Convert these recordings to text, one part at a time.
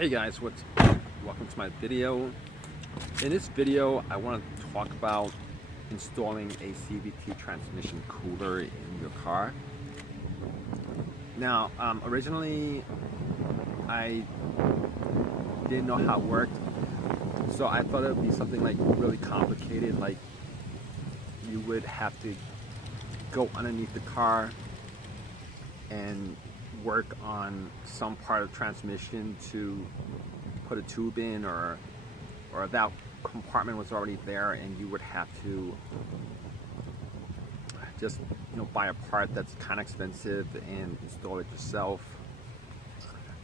Hey guys, welcome to my video. In this video, I want to talk about installing a CVT transmission cooler in your car. Now, originally, I didn't know how it worked, so I thought it would be something like really complicated, like you would have to go underneath the car and work on some part of transmission to put a tube in, or that compartment was already there and you would have to just buy a part that's kind of expensive and install it yourself.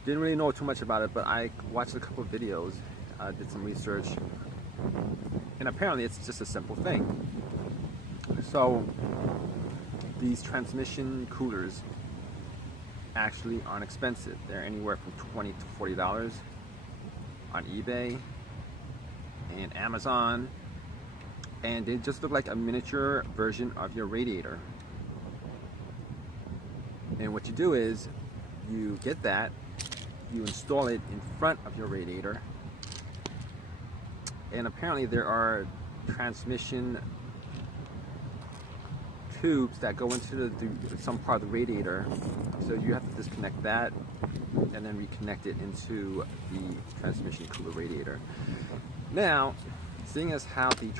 Didn't really know too much about it, but I watched a couple of videos, did some research, and apparently it's just a simple thing. So these transmission coolers actually aren't expensive. They're anywhere from $20 to $40 on eBay and Amazon, and they just look like a miniature version of your radiator. And what you do is you get that, you install it in front of your radiator, and apparently there are transmission tubes that go into some part of the radiator, so you have to disconnect that and then reconnect it into the transmission cooler radiator. Now, seeing as how the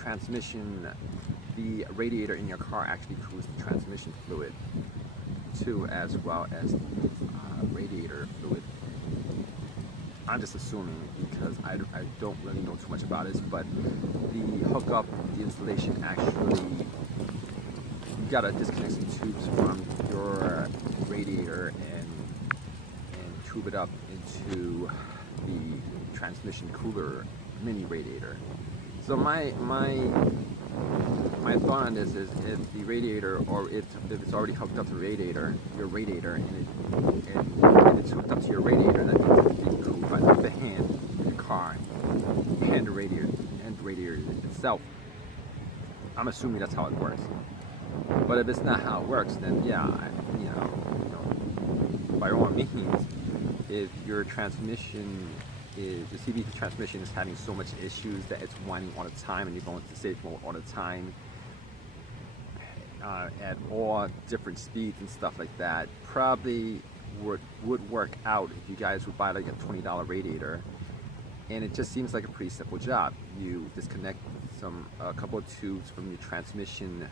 radiator in your car actually cools the transmission fluid too, as well as the radiator fluid, I'm just assuming, because I don't really know too much about this, but the hookup, the installation, actually you gotta disconnect some tubes from your radiator and tube it up into the transmission cooler mini radiator. So my thought on this is, if the radiator, or if it's already hooked up to your radiator, and it's hooked up to your radiator, that means it's being cooled by the hand in your car and the radiator itself. I'm assuming that's how it works. But if it's not how it works, then yeah, by all means, if your transmission the CVT transmission is having so much issues that it's whining all the time and you're going to safe mode all the time at all different speeds and stuff like that, probably would work out if you guys would buy like a $20 radiator. And it just seems like a pretty simple job. You disconnect a couple of tubes from your transmission,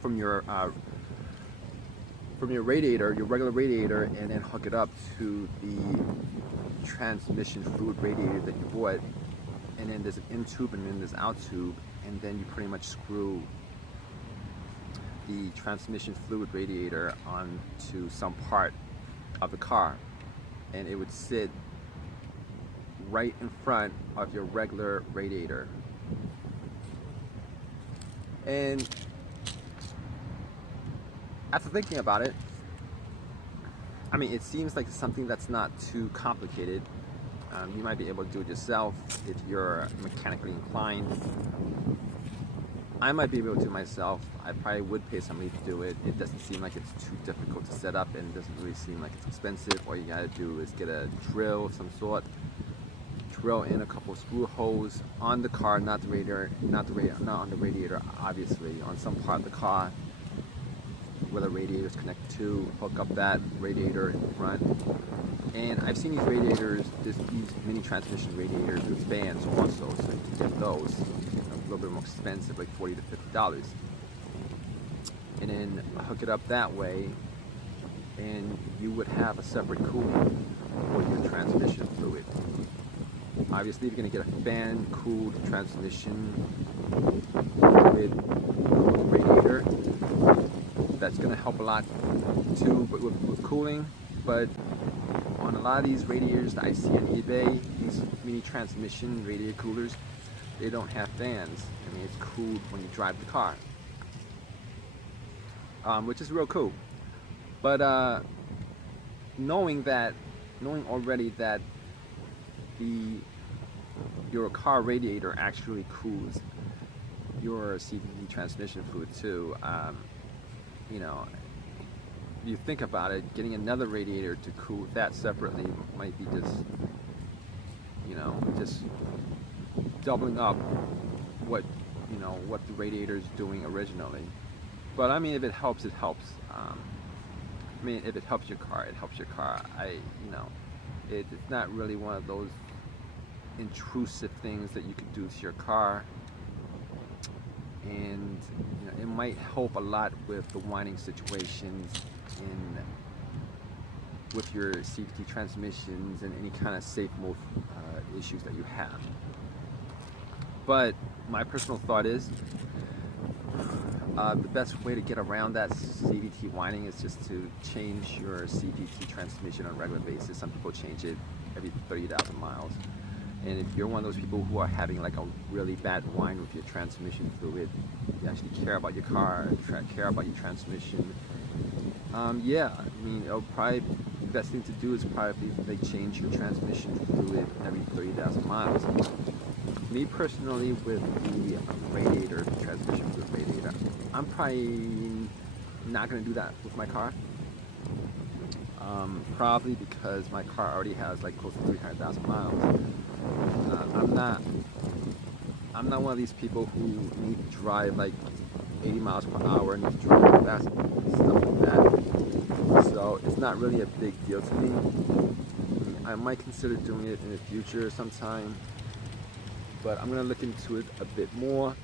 from your radiator, your regular radiator, and then hook it up to the transmission fluid radiator that you bought, and then there's an in tube and then there's out tube, and then you pretty much screw the transmission fluid radiator onto some part of the car, and it would sit right in front of your regular radiator. And after thinking about it, I mean, it seems like something that's not too complicated. You might be able to do it yourself if you're mechanically inclined. I might be able to do it myself. I probably would pay somebody to do it. It doesn't seem like it's too difficult to set up, and it doesn't really seem like it's expensive. All you gotta do is get a drill of some sort, drill in a couple of screw holes on the car, not on the radiator, obviously, on some part of the car where the radiator is connected to, hook up that radiator in front. And I've seen these radiators, these mini transmission radiators with fans also, so you can get those a little bit more expensive, like $40 to $50. And then hook it up that way, and you would have a separate cooler for your transmission fluid. Obviously, you're going to get a fan-cooled transmission with cooling radiator. That's going to help a lot too with cooling. But on a lot of these radiators that I see on eBay, these mini transmission radiator coolers, they don't have fans. I mean, it's cooled when you drive the car, which is real cool. But knowing already that your car radiator actually cools your CVT transmission fluid too, you think about it, getting another radiator to cool that separately might be just you know, just doubling up what, you know, what the radiator is doing originally. But I mean, if it helps, it helps. I mean, if it helps your car, it helps your car. You know, it's not really one of those intrusive things that you could do to your car, and you know, it might help a lot with the whining situations in with your CVT transmissions and any kind of safe mode issues that you have. But my personal thought is the best way to get around that CVT whining is just to change your CVT transmission on a regular basis. Some people change it every 30,000 miles. And if you're one of those people who are having like a really bad whine with your transmission fluid, you actually care about your car, care about your transmission, yeah, I mean, it'll probably, the best thing to do is probably like change your transmission fluid every 30,000 miles. Me personally, with the radiator, the transmission fluid radiator, I'm probably not going to do that with my car. Probably because my car already has like close to 300,000 miles. I'm not one of these people who need to drive like 80 miles per hour and need to drive fast, stuff like that. So it's not really a big deal to me. I might consider doing it in the future sometime, but I'm gonna look into it a bit more.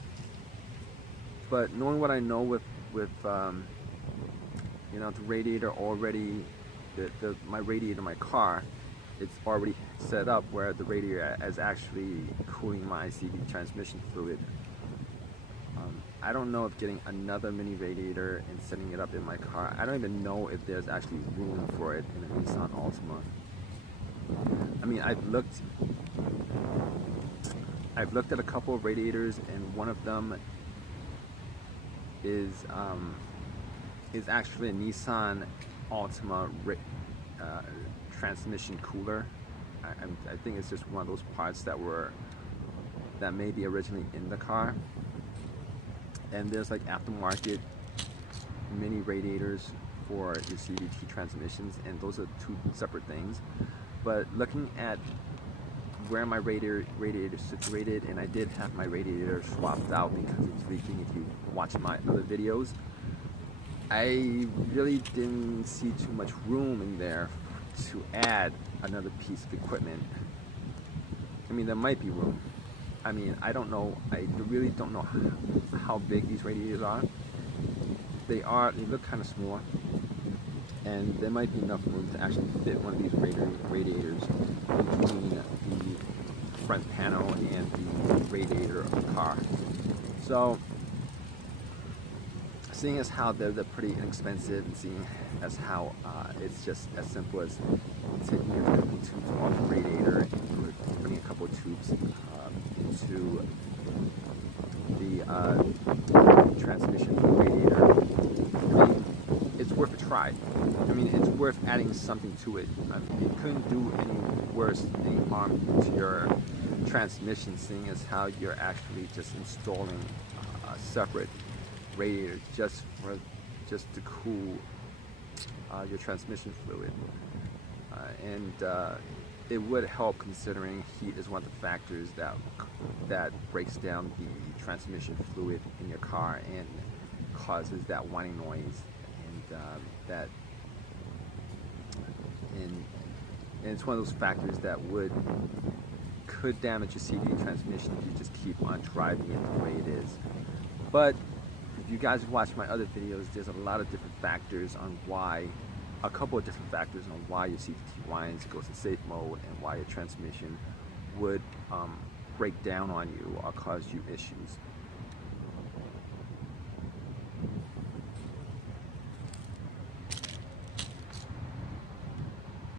But knowing what I know with you know, the radiator already, my radiator in my car, it's already set up where the radiator is actually cooling my CVT transmission fluid. I don't know if getting another mini radiator and setting it up in my car, I don't even know if there's actually room for it in a Nissan Altima. I mean, I've looked at a couple of radiators, and one of them is actually a Nissan Altima transmission cooler. I think it's just one of those parts that may be originally in the car. And there's like aftermarket mini radiators for your CVT transmissions, and those are two separate things. But looking at where my radiator is situated, and I did have my radiator swapped out because it was leaking. If you watch my other videos, I really didn't see too much room in there to add another piece of equipment. I mean, there might be room. I mean, I don't know. I really don't know how big these radiators are. They look kind of small, and there might be enough room to actually fit one of these radiators between the front panel and the radiator of the car. So, seeing as how they're pretty inexpensive, and seeing as how it's just as simple as taking a couple tubes off the radiator and putting a couple of tubes into the transmission for the radiator, I mean, it's worth a try. I mean, it's worth adding something to it. I mean, it couldn't do any worse, any harm to your transmission, seeing as how you're actually just installing a separate radiator just to cool your transmission fluid, and it would help, considering heat is one of the factors that breaks down the transmission fluid in your car and causes that whining noise, and it's one of those factors that could damage your CVT transmission if you just keep on driving it the way it is. But if you guys watch my other videos, there's a lot of different factors on why, a couple of different factors on why your CVT whines, goes in safe mode, and why your transmission would break down on you or cause you issues.